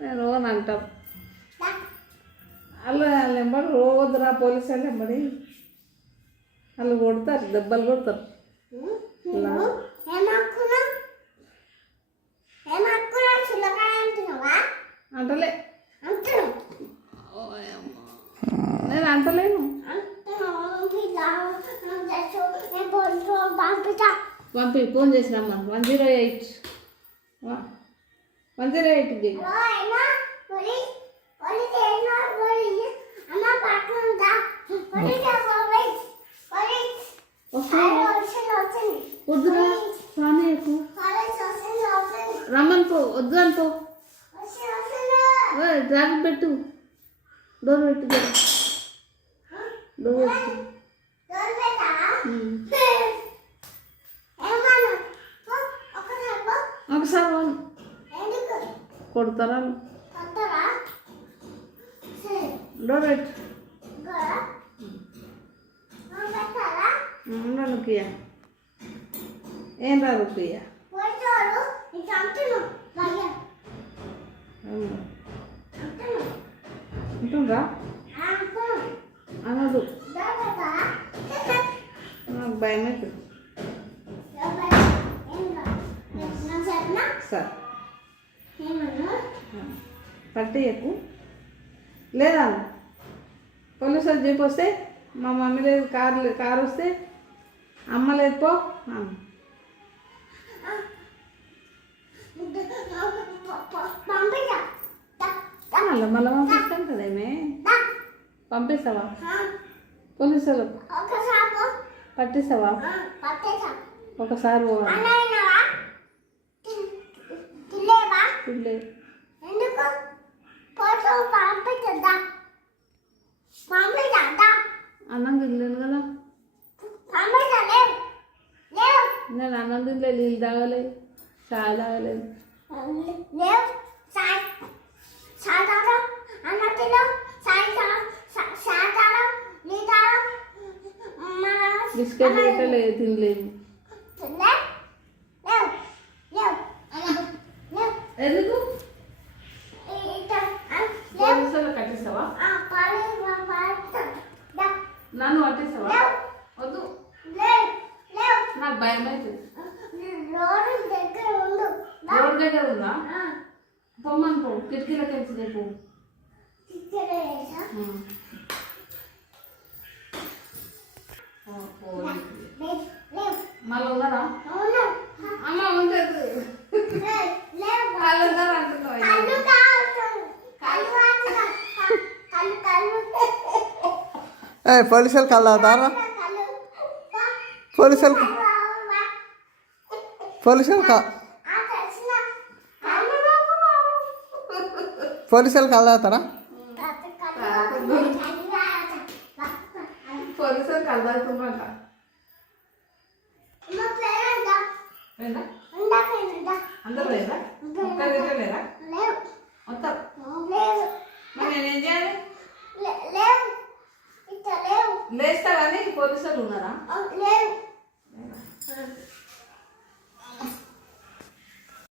నేను అని అంటాం. వాళ్ళు ఎంబడి రోజురా పోలీసు వాళ్ళు ఎంబడి వాళ్ళు కొడతారు, దెబ్బలు కొడతారు. అంటలే, నేను అంటలేను. పంపి ఫోన్ చేసినమ్మా 108 108కి. వద్దురా స్వామికు రమ్మని పో, వద్దు అని పో. జాగ్రత్త పెట్టు, డోర్ పెట్టు, డోర్ పెట్టు. ఒకసారి కొడతారా? డోర్ పెట్టు. రుకియా ఏం రా రుకియా ఉంటుందా అనదు, నాకు భయం అవుతుంది. సార్ పట్టేయకు లేదా పోలీసు వాళ్ళు జీప్ వస్తే, మా మమ్మీ లేదు, కారు వస్తే అమ్మ లేదు పో. మళ్ళీ మళ్ళీ పంపిస్తాం కదేమే, పంపిస్తావా? పోలీసు వాళ్ళు పట్టిస్తావా? ఒకసారి పోవాలి. అన్నం తినలేను కదా, నేను అన్నం తినలేదు, నీళ్ళు తాగలేదు, చాయ్ తాగలేదు. బిస్కెట్ పెట్టలేదు, తినలేదు. ఎందుకు పోలీసులు కట్టిస్తావా? నన్ను పట్టిస్తావా? వద్దు, నాకు భయం అవుతుంది. రోడ్ దగ్గర ఉందా? పొమ్మని పో, కిటికీలకు వెళ్తుంది పో. మళ్ళీ ఉన్నారా? అమ్మ ఉంటుంది, వాళ్ళు ఉన్నారు అంటున్నావు. పోలీసులు కల్లాతారా? పోలీసులు పోలీసులు కల్లాతారా? పోలీసులు కలదాకున్నట. అందరూ లేదా? లేదా మొత్తం మరి నేనేం చేయాలి? లేస్తా కానీ పోలీసులు ఉన్నారా?